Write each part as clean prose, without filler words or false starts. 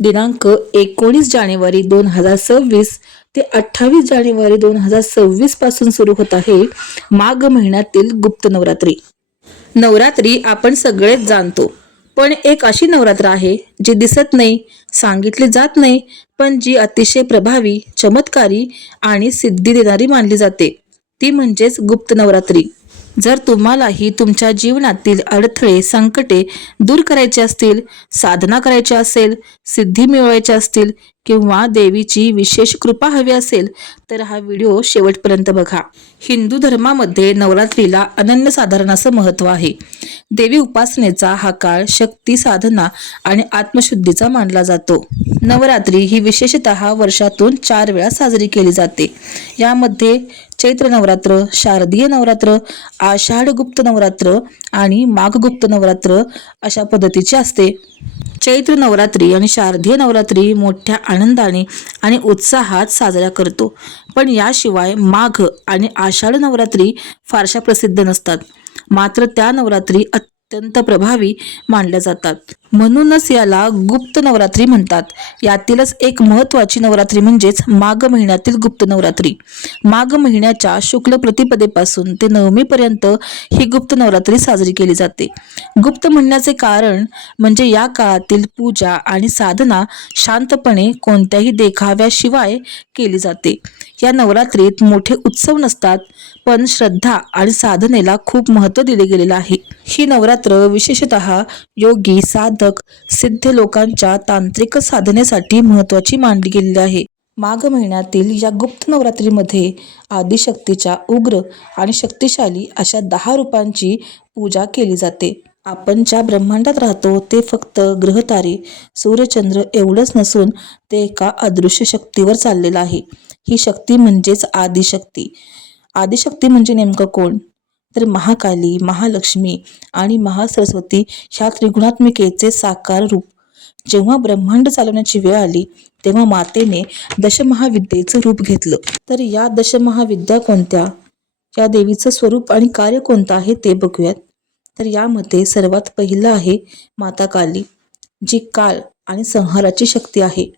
दिनांक 19 जानेवारी 2026 ते 28 जानेवारी 2026 पासून सुरू होत आहे माघ महिन्यातील गुप्त नवरात्री। नवरात्री आपण सगळेच जाणतो, पण एक अशी नवरात्र आहे जी दिसत नाही, सांगितली जात नाही, पण जी अतिशय प्रभावी, चमत्कारी आणि सिद्धी देणारी मानली जाते, ती म्हणजेच गुप्त नवरात्री। जर तुम्हालाही तुमच्या जीवनातील अडथळे, संकटे दूर करायचे असतील, साधना करायची असेल, सिद्धी मिळवायची असतील किंवा देवीची विशेष कृपा हवी असेल तर हा व्हिडिओ शेवटपर्यंत बघा। हिंदू धर्मामध्ये नवरात्रीला अनन्यसाधारण असं महत्त्व आहे। देवी उपासनेचा हा काळ शक्ती, साधना आणि आत्मशुद्धीचा मानला जातो। नवरात्री ही विशेषतः वर्षातून 4 वेळा साजरी केली जाते। यामध्ये चैत्र नवरात्र, शारदीय नवरात्र, आषाढ गुप्त नवरात्र आणि माघ गुप्त नवरात्र अशा पद्धतीचे असते। चैत्र नवरात्री आणि शारदीय नवरात्री मोठ्या आनंदाने आणि उत्साहात साजरा करतो, पण याशिवाय माघ आणि आषाढ नवरात्री फारशा प्रसिद्ध नसतात, मात्र त्या नवरात्री अत्यंत प्रभावी मानल्या जातात। म्हणूनच याला गुप्त नवरात्री म्हणतात। यातीलच एक महत्त्वाची नवरात्री म्हणजेच माघ महिन्यातील गुप्त नवरात्री। माघ महिन्याच्या शुक्ल प्रतिपदेपासून ते नवमीपर्यंत ही गुप्त नवरात्री साजरी केली जाते। गुप्त म्हणण्याचे कारण म्हणजे या काळातील पूजा आणि साधना शांतपणे कोणत्याही देखाव्याशिवाय केली जाते। या नवरात्रीत मोठे उत्सव नसतात, पण श्रद्धा आणि साधनेला खूप महत्त्व दिले गेलेले आहे। ही नवरात्र विशेषतः योगी, साधक, सिद्ध लोकांच्या तांत्रिक साधनेसाठी महत्त्वाची मानली गेलेली आहे। माघ महिन्यातील या गुप्त नवरात्रीमध्ये आदिशक्तीच्या उग्र आणि शक्तिशाली अशा 10 रूपांची पूजा केली जाते। आपण ज्या ब्रह्मांडात राहतो ते फक्त ग्रहतारे, सूर्यचंद्र एवढंच नसून ते एका अदृश्य शक्तीवर चाललेलं आहे। ही शक्ती म्हणजेच आदिशक्ती। आदिशक्ती म्हणजे नेमकं कोण? तर महाकाली, महालक्ष्मी आणि महासरस्वती ह्या त्रिगुणात्मिकेचे साकार रूप। जेव्हा ब्रह्मांड चालवण्याची वेळ आली तेव्हा मातेने दशमहाविद्येचं रूप घेतलं। तर या दशमहाविद्या कोणत्या? या देवीचं स्वरूप आणि कार्य कोणतं आहे ते बघूयात। तर यामध्ये सर्वात पहिलं आहे माता काली, जी काळ आणि संहाराची शक्ती आहे।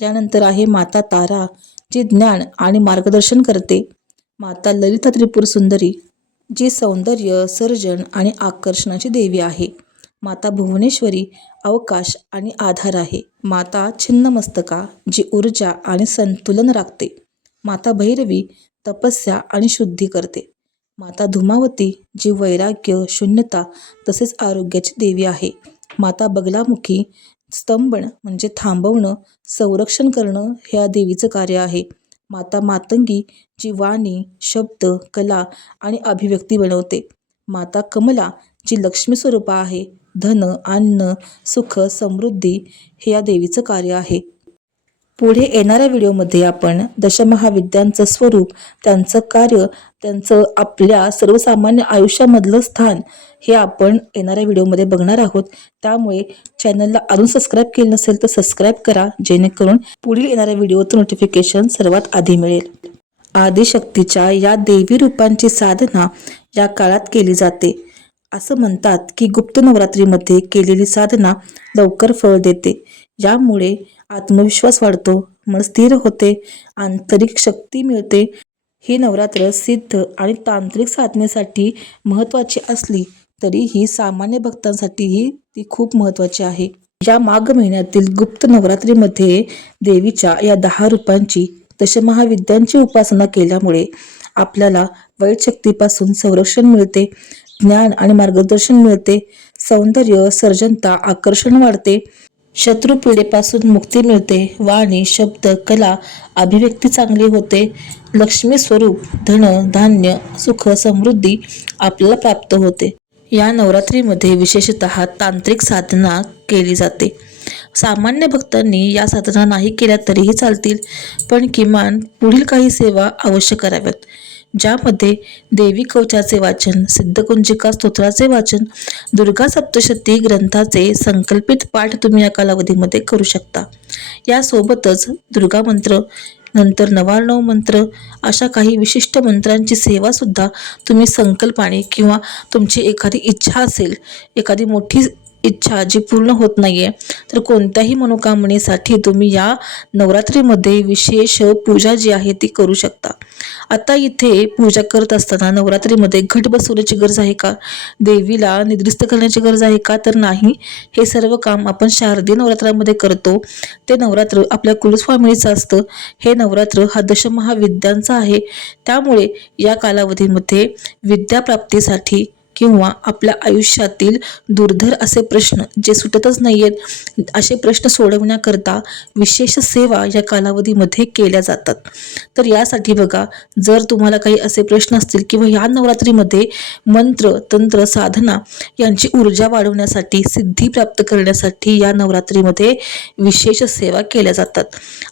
यानंतर आहे माता तारा, जी ज्ञान आणि मार्गदर्शन करते। माता ललिता त्रिपुर सुंदरी, जी सौंदर्य, सर्जन आणि आकर्षणाची देवी आहे। माता भुवनेश्वरी अवकाश आणि आधार आहे। माता छिन्नमस्तका, जी ऊर्जा आणि संतुलन राखते। माता भैरवी तपस्या आणि शुद्धी करते। माता धूमावती, जी वैराग्य, शून्यता तसेच आरोग्याची देवी आहे। माता बगलामुखी, स्तंभन म्हणजे थांबवणं, संरक्षण करणं हे या देवीचं कार्य आहे। माता मातंगी, जी वाणी, शब्द, कला आणि अभिव्यक्ती बनवते। माता कमला, जी लक्ष्मी स्वरूप आहे। धन, अन्न, सुख, समृद्धी हे या देवीचं कार्य आहे। पुढे येणाऱ्या व्हिडिओमध्ये आपण दशमहाविद्यांचं स्वरूप, त्यांचं कार्य, त्यांचं आपल्या सर्वसामान्य आयुष्यामधलं स्थान हे आपण येणाऱ्या व्हिडिओमध्ये बघणार आहोत। त्यामुळे चॅनलला अजून सबस्क्राईब केलं नसेल तर सबस्क्राईब करा, जेणेकरून पुढील येणाऱ्या व्हिडिओचं नोटिफिकेशन सर्वात आधी मिळेल। आदिशक्तीच्या या देवी रूपांची साधना या काळात केली जाते। असं म्हणतात की गुप्त नवरात्रीमध्ये केलेली साधना लवकर फळ देते। यामुळे आत्मविश्वास वाढतो, मन स्थिर होते, आंतरिक शक्ती मिळते। ही नवरात्र सिद्ध आणि तांत्रिक साधनेसाठी महत्त्वाची असली तरीही सामान्य भक्तांसाठीही ती खूप महत्त्वाची आहे। या माघ महिन्यातील गुप्त नवरात्रीमध्ये देवीच्या या 10 रूपांची, दशमहाविद्यांची उपासना केल्यामुळे आपल्याला वाईट शक्तीपासून संरक्षण मिळते, ज्ञान आणि मार्गदर्शन मिळते, सौंदर्य, सर्जनता, आकर्षण वाढते, शत्रुपीडेपासून मुक्ती मिळते, वाणी, शब्द, कला, अभिव्यक्ती चांगली होते, लक्ष्मी स्वरूप, धन, धान्य, सुख, समृद्धी आपल्याला प्राप्त होते। या नवरात्रीमध्ये विशेषतः तांत्रिक साधना केली जाते। सामान्य भक्तांनी या साधना नाही केल्या तरीही चालतील, पण किमान पुढील काही सेवा अवश्य कराव्यात, ज्यामध्ये देवी कवचाचे वाचन, सिद्धकुंजिका स्तोत्राचे वाचन, दुर्गा सप्तशती ग्रंथाचे संकल्पित पाठ तुम्ही या कालावधीमध्ये करू शकता। यासोबतच दुर्गा मंत्र, नंतर 99 मंत्र अशा काही विशिष्ट मंत्रांची सेवा सुद्धा तुम्ही संकल्पाने किंवा तुमची एखादी इच्छा असेल, एखादी मोठी इच्छा जी पूर्ण होत नाहीये, तर कोणत्याही मनोकामनेसाठी तुम्ही या नवरात्रीमध्ये विशेष पूजा जी आहे ती करू शकता. आता इथे पूजा करत असताना नवरात्रीमध्ये घट बसवण्याची गरज आहे का? देवीला निद्रिस्त करण्याची गरज आहे का? तर नाही. हे सर्व काम आपण शारदीय नवरात्रामध्ये करतो. ते नवरात्र आपल्या कुलस्वामिनीचं असतं. हे नवरात्र हा दशमहाविद्यांचा आहे. त्यामुळे या कालावधीमध्ये विद्याप्राप्तीसाठी किंवा आपल्या आयुष्यातील दुर्धर असे प्रश्न जे सुटतच नाहीयेत, असे प्रश्न सोडवण्याकरता विशेष सेवा या कालावधीमध्ये केल्या जातात. तर यासाठी बघा, जर तुम्हाला काही असे प्रश्न असतील किंवा या नवरात्रीमध्ये मंत्र, तंत्र, साधना यांची ऊर्जा वाढवण्यासाठी, सिद्धी प्राप्त करण्यासाठी या नवरात्रीमध्ये विशेष सेवा केल्या जातात.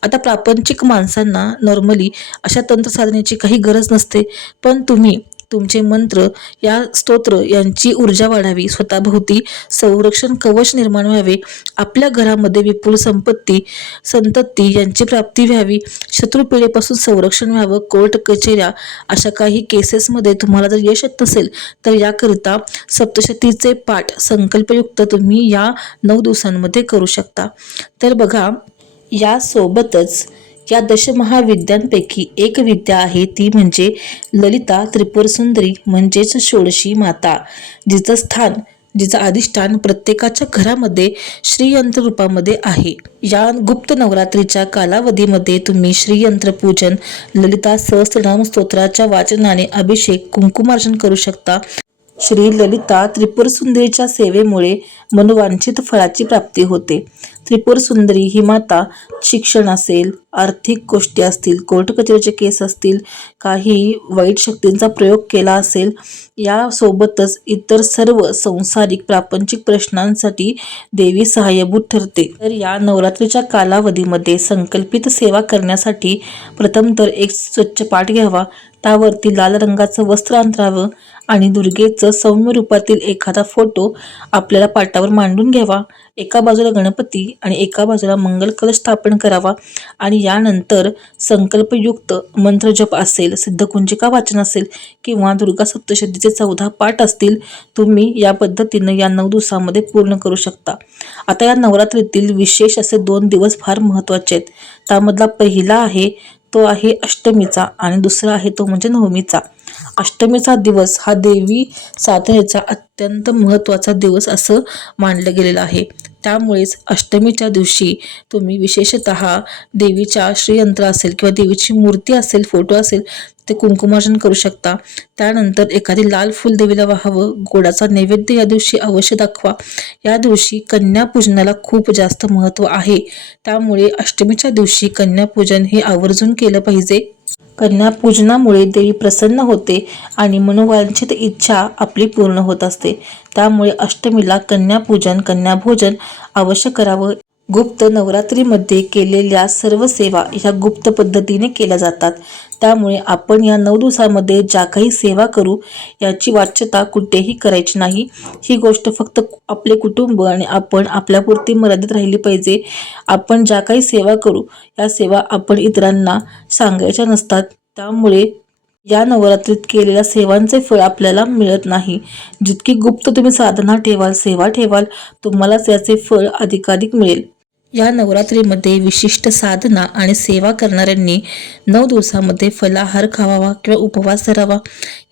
आता प्रापंचिक माणसांना नॉर्मली अशा तंत्र साधनेची काही गरज नसते, पण तुम्ही तुमचे मंत्र या स्तोत्र यांची ऊर्जा वाढावी, स्वतःभोवती संरक्षण कवच निर्माण व्हावे, आपल्या घरामध्ये विपुल संतती यांची प्राप्ती व्हावी, शत्रुपीडेपासून संरक्षण व्हावं, कोर्ट कचेऱ्या अशा काही केसेसमध्ये तुम्हाला जर यश येत नसेल, तर याकरिता सप्तशतीचे पाठ संकल्पयुक्त तुम्ही या 9 दिवसांमध्ये करू शकता. तर बघा, यासोबतच या दशमहाविद्यांपैकी एक विद्या आहे, ती म्हणजे ललिता त्रिपुरसुंदरी म्हणजेच षोडशी माता, जिचं स्थान, जिचं अधिष्ठान प्रत्येकाच्या घरामध्ये श्रीयंत्र रूपामध्ये आहे. या गुप्त नवरात्रीच्या कालावधीमध्ये तुम्ही श्रीयंत्र पूजन, ललिता सहस्त्रनाम स्तोत्राच्या वाचनाने अभिषेक, कुंकुमार्चन करू शकता. श्री ललिता त्रिपुरसुंदरीच्या सेवेमुळे मनोवांछित फळाची प्राप्ती होते. त्रिपुरसुंदरी ही माता शिक्षण असेल, आर्थिक गोष्टी असतील, कोर्ट कचेरीचे केस असतील, काही वाईट शक्तींचा प्रयोग केला असेल, यासोबतच इतर सर्व संसारिक प्रापंचिक प्रश्नांसाठी देवी सहाय्यभूत ठरते. तर या नवरात्रीच्या कालावधीमध्ये संकल्पित सेवा करण्यासाठी प्रथम तर एक स्वच्छ पाट घ्यावा, त्यावरती लाल रंगाचं वस्त्र अंतरावं आणि दुर्गेचं सौम्य रूपातील एखादा फोटो आपल्याला पाटावर मांडून घ्यावा. एका बाजूला गणपती आणि एका बाजूला मंगल कलश स्थापन करावा आणि यानंतर संकल्पयुक्त मंत्रजप असेल, सिद्धकुंजिका वाचन असेल किंवा दुर्गा सप्तशतीचे 14 पाठ असतील, तुम्ही या पद्धतीनं या 9 दिवसामध्ये पूर्ण करू शकता. आता या नवरात्रीतील विशेष असे 2 दिवस फार महत्त्वाचे आहेत. त्यामधला पहिला आहे तो आहे अष्टमीचा आणि दुसरा आहे तो म्हणजे नवमीचा. अष्टमीचा दिवस हा देवी साधनेचा अत्यंत महत्त्वाचा दिवस असं मानलं गेलेलं आहे. त्यामुळेच अष्टमीच्या दिवशी तुम्ही विशेषतः देवीच्या श्रीयंत्र असेल किंवा देवीची मूर्ती असेल, फोटो असेल, ते कुंकुमार्चन करू शकता. त्यानंतर एखादी लाल फूल देवीला वाहावं, गोडाचा नैवेद्य या दिवशी अवश्य दाखवा. या दिवशी कन्यापूजनाला खूप जास्त महत्त्व आहे. त्यामुळे अष्टमीच्या दिवशी कन्यापूजन हे आवर्जून केलं पाहिजे. कन्यापूजनामुळे देवी प्रसन्न होते आणि मनोवांछित इच्छा आपली पूर्ण होत असते. त्यामुळे अष्टमीला कन्यापूजन, कन्याभोजन अवश्य करावं. गुप्त नवरात्रीमध्ये केलेल्या सर्व सेवा ह्या गुप्त पद्धतीने केल्या जातात. त्यामुळे आपण या 9 दिवसामध्ये ज्या काही सेवा करू याची वाच्यता कुठेही करायची नाही. ही गोष्ट फक्त आपले कुटुंब आणि आपण आपल्यापुरती मर्यादित राहिली पाहिजे. आपण ज्या काही सेवा करू या सेवा आपण इतरांना सांगायच्या नसतात. त्यामुळे या नवरात्रीत केलेल्या सेवांचे फळ आपल्याला मिळत नाही. जितकी गुप्त तुम्ही साधना ठेवाल, सेवा ठेवाल, तुम्हालाच याचे फळ अधिकाधिक मिळेल. या नवरात्रीमध्ये विशिष्ट साधना आणि सेवा करणाऱ्यांनी 9 दिवसामध्ये फलाहार खावावा किंवा उपवास धरावा.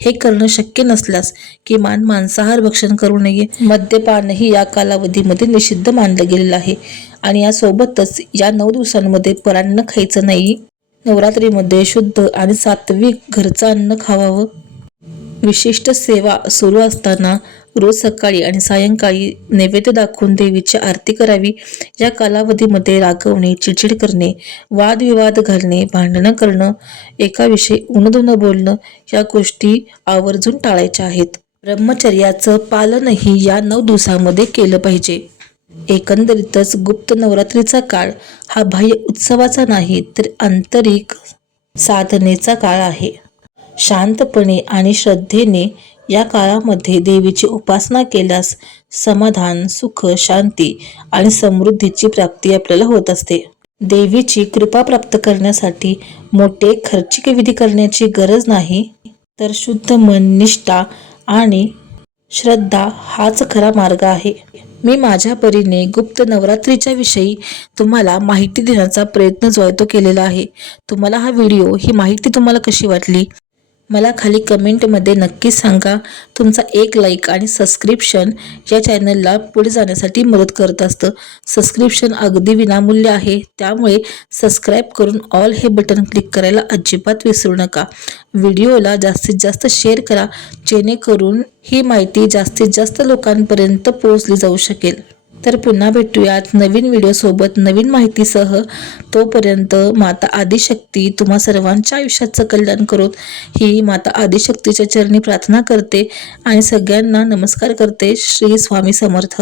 हे करणं शक्य नसल्यास किमान मांसाहार भक्षण करू नये. मद्यपानही या कालावधीमध्ये निषिद्ध मानलं गेलेलं आहे आणि यासोबतच या 9 दिवसांमध्ये परान्न खायचं नाही. नवरात्रीमध्ये शुद्ध आणि सात्विक घरचं अन्न खावावं. विशिष्ट सेवा सुरू असताना रोज सकाळी आणि सायंकाळी नैवेद्य दाखवून देवीची आरती करावी. या कालावधीमध्ये रागवणे, चिडचिड करणे, वादविवाद घालणे, भांडणं करणं, एकाविषयी उणदुणं बोलणं या गोष्टी आवर्जून टाळायच्या आहेत. ब्रह्मचर्याचं पालनही या 9 दिवसामध्ये केलं पाहिजे. एकंदरीतच गुप्त नवरात्रीचा काळ हा बाह्य उत्सवाचा नाही तर आंतरिक साधनेचा काळ आहे. शांतपणे आणि श्रद्धेने या काळामध्ये देवीची उपासना केल्यास समाधान, सुख, शांती आणि समृद्धीची प्राप्ती आपल्याला होत असते. देवीची कृपा प्राप्त करण्यासाठी मोठे खर्चिक विधी करण्याची गरज नाही, तर शुद्ध मन, निष्ठा आणि श्रद्धा हाच खरा मार्ग आहे. मी माझ्या परीने गुप्त नवरात्रीच्या विषयी तुम्हाला माहिती देण्याचा प्रयत्न जो आहे तो केलेला आहे. तुम्हाला हा व्हिडिओ, ही माहिती तुम्हाला कशी वाटली मला खाली कमेंटमध्ये नक्की सांगा. तुमचा एक लाईक आणि सबस्क्रिप्शन या चॅनलला पुढे जाण्यासाठी मदत करत असतं. सबस्क्रिप्शन अगदी विनामूल्य आहे, त्यामुळे सबस्क्राईब करून ऑल हे बटन क्लिक करायला अजिबात विसरू नका. व्हिडिओला जास्तीत जास्त शेअर करा, जेणेकरून ही माहिती जास्तीत जास्त लोकांपर्यंत पोहोचली जाऊ शकेल. तर पुन्हा भेटूयात नवीन व्हिडिओसोबत, नवीन माहितीसह. तोपर्यंत माता आदिशक्ती तुम्हा सर्वांच्या आयुष्याचं कल्याण करोत, ही माता आदिशक्तीच्या चरणी प्रार्थना करते आणि सगळ्यांना नमस्कार करते. श्री स्वामी समर्थ.